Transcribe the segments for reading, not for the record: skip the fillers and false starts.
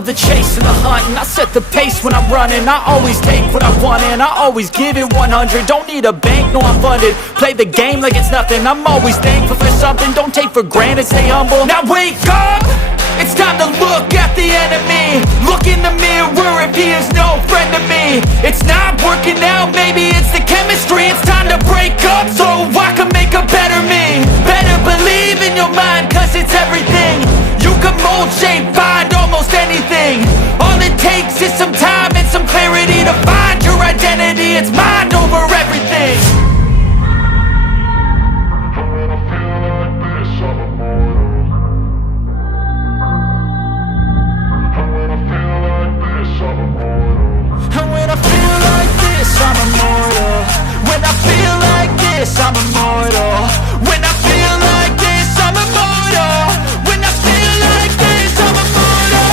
love the chase and the hunt, and I set the pace when I'm running. I always take what I want and I always give it 100. Don't need a bank, no I'm funded. Play the game like it's nothing. I'm always thankful for something. Don't take for granted, stay humble. Now wake up! It's time to look at the enemy. Look in the mirror if he is no friend to me. It's not working out, maybe it's the chemistry. It's time to break up so I can make a better me. Better believe in your mind, cause it's everything. You can mold, shape, find almost anything. All it takes is some time and some clarity to find your identity. It's mind over everything. I'm immortal. When I feel like this, I'm immortal. When I feel like this, I'm immortal. When I feel like this, I'm immortal.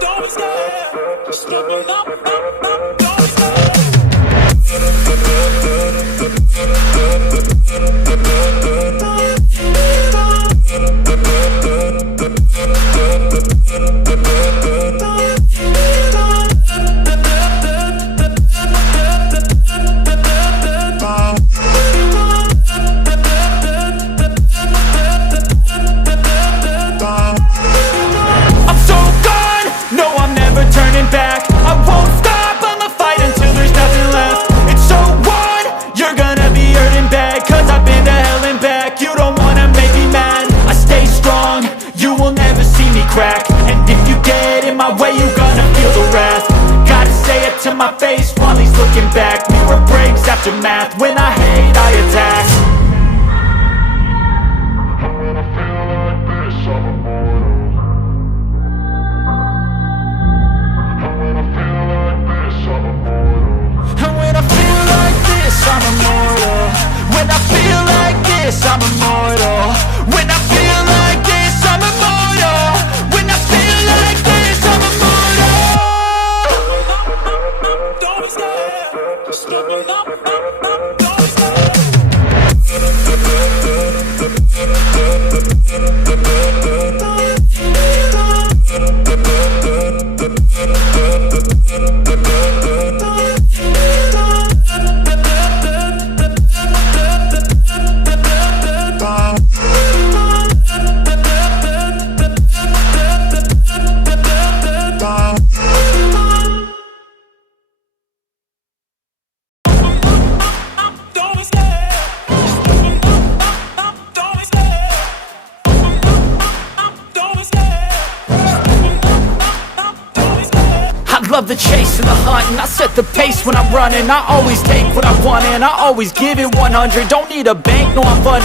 Don't stop, just give it up, don't stop. Back. I won't stop, I'ma fight until there's nothing left. It's so on, you're gonna be hurting bad, cause I've been to hell and back. You don't wanna make me mad, I stay strong, you will never see me crack. And if you get in my way, you're gonna feel the wrath. Gotta say it to my face while he's looking back. Mirror breaks after math, when I hate I attack. I'm immortal. When I feel like this, I'm immortal. When I feel like this, I'm immortal. When I feel like this, I'm immortal. Don't be scared, just give it up, don't stop. Love the chase and the hunt, and I set the pace when I'm running. I always take what I want and I always give it 100. Don't need a bank, no I'm funded.